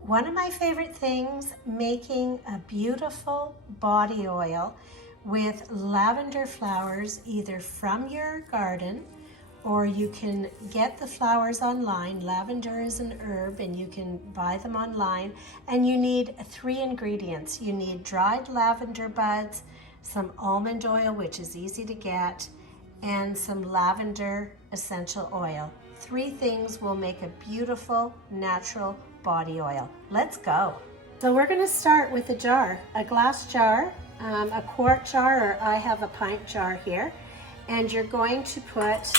One of my favorite things, making a beautiful body oil with lavender flowers, either from your garden or you can get the flowers online. Lavender is an herb and you can buy them online. And you need 3 ingredients. You need dried lavender buds, some almond oil, which is easy to get, and some lavender essential oil. 3 things will make a beautiful natural body oil. Let's go. So we're going to start with a jar, a glass jar, a quart jar, or I have a pint jar here. And you're going to put,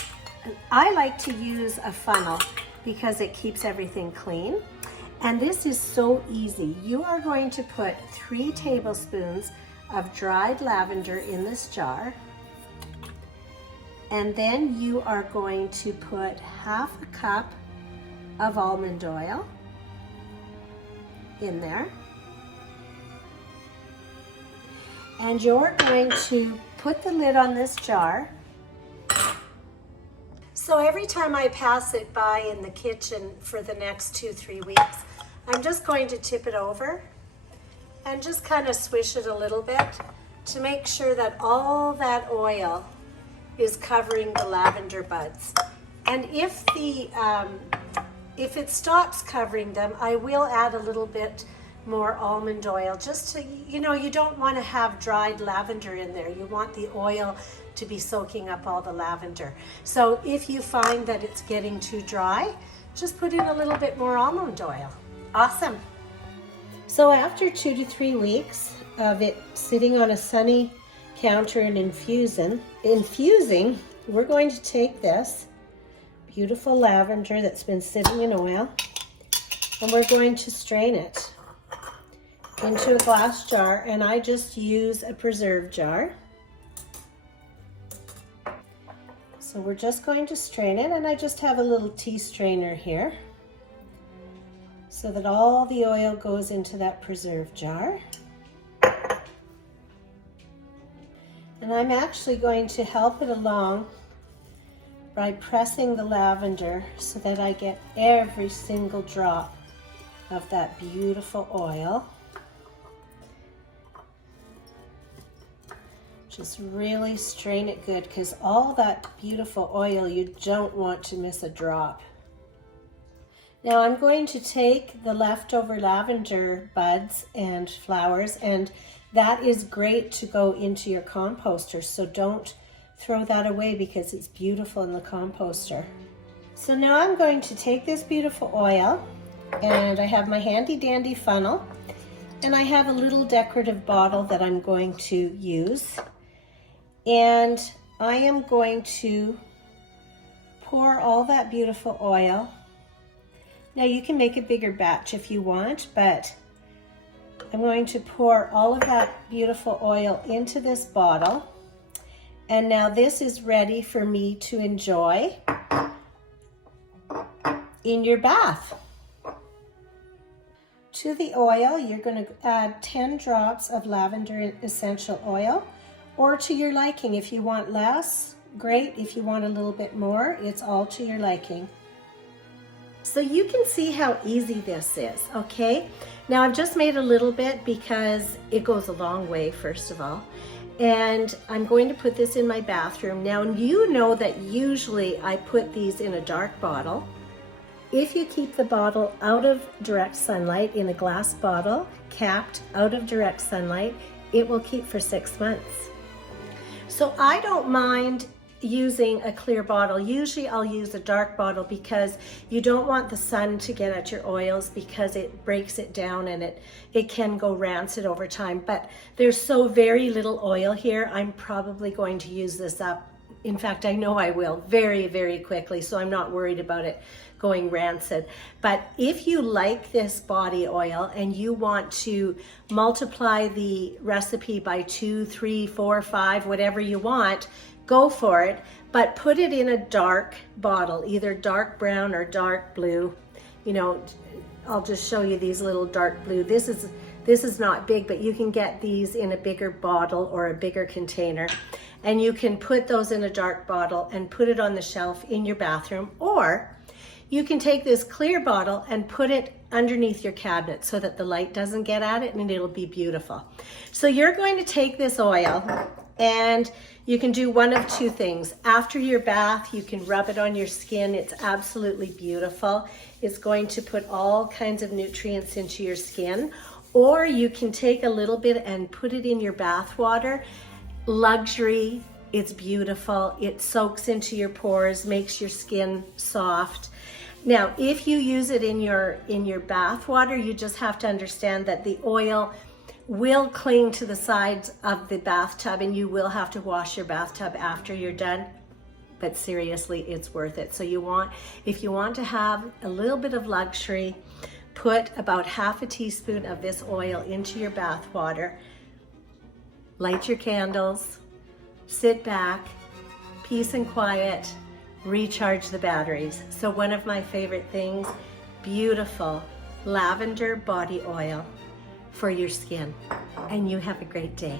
I like to use a funnel because it keeps everything clean. And this is so easy. You are going to put 3 tablespoons of dried lavender in this jar. And then you are going to put 1/2 cup of almond oil in there. And you're going to put the lid on this jar. So every time I pass it by in the kitchen for the next 2-3 weeks, I'm just going to tip it over and just kind of swish it a little bit to make sure that all that oil is covering the lavender buds. And if it stops covering them, I will add a little bit more almond oil, just to, you don't want to have dried lavender in there. You want the oil to be soaking up all the lavender. So if you find that it's getting too dry, just put in a little bit more almond oil. Awesome. So after 2 to 3 weeks of it sitting on a sunny counter and infusing, we're going to take this beautiful lavender that's been sitting in oil and we're going to strain it into a glass jar, and I just use a preserve jar. So we're just going to strain it, and I just have a little tea strainer here so that all the oil goes into that preserve jar. And I'm actually going to help it along by pressing the lavender so that I get every single drop of that beautiful oil. Just really strain it good, because all that beautiful oil, you don't want to miss a drop. Now I'm going to take the leftover lavender buds and flowers, and that is great to go into your composter, so don't throw that away because it's beautiful in the composter. So now I'm going to take this beautiful oil, and I have my handy dandy funnel, and I have a little decorative bottle that I'm going to use. And I am going to pour all that beautiful oil. Now you can make a bigger batch if you want, but I'm going to pour all of that beautiful oil into this bottle. And now this is ready for me to enjoy in your bath. To the oil, you're going to add 10 drops of lavender essential oil, or to your liking. If you want less, great. If you want a little bit more, it's all to your liking. So you can see how easy this is, okay? Now I've just made a little bit because it goes a long way, first of all. And I'm going to put this in my bathroom. Now you know that usually I put these in a dark bottle. If you keep the bottle out of direct sunlight, in a glass bottle, capped out of direct sunlight, it will keep for 6 months. So I don't mind using a clear bottle. Usually I'll use a dark bottle because you don't want the sun to get at your oils, because it breaks it down and it can go rancid over time. But there's so very little oil here, I'm probably going to use this up. In fact, I know I will very, very quickly, so I'm not worried about it going rancid. But if you like this body oil and you want to multiply the recipe by 2, 3, 4, 5, whatever you want, go for it, but put it in a dark bottle, either dark brown or dark blue. I'll just show you these little dark blue. This is not big, but you can get these in a bigger bottle or a bigger container. And you can put those in a dark bottle and put it on the shelf in your bathroom, or you can take this clear bottle and put it underneath your cabinet so that the light doesn't get at it, and it'll be beautiful. So you're going to take this oil, and you can do one of two things. After your bath, you can rub it on your skin. It's absolutely beautiful. It's going to put all kinds of nutrients into your skin. Or you can take a little bit and put it in your bath water. Luxury, it's beautiful. It soaks into your pores, makes your skin soft. Now, if you use it in your bath water, you just have to understand that the oil will cling to the sides of the bathtub, and you will have to wash your bathtub after you're done. But seriously, it's worth it. So if you want to have a little bit of luxury, put about half a teaspoon of this oil into your bath water, light your candles, sit back, peace and quiet, recharge the batteries. So one of my favorite things, beautiful lavender body oil for your skin. And you have a great day.